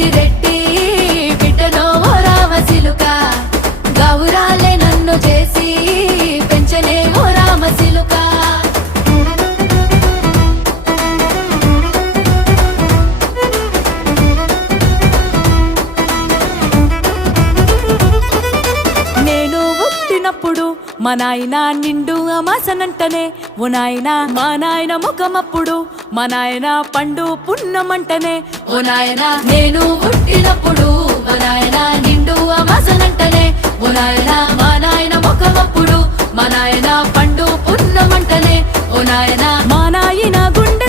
పెద్దిరెడ్డి బిడ్డనో ఓ రామసిలుక గౌరాలే నన్ను చేసి పెంచనే ఓ రామసిలుక నేను పుట్టినప్పుడు మా నాయన నిండు అమాసనంటనే ఓ నాయన మా నాయన ముఖమప్పుడు మా నాయన పండు పున్నమంటనే ఓ నాయన నేను పుట్టినప్పుడు మా నాయన నిండు అమాసనంటనే ఓ నాయన మా నాయన ముఖమప్పుడు మా నాయన పండు పున్నమంటనే ఓ నాయన మా నాయన గుండె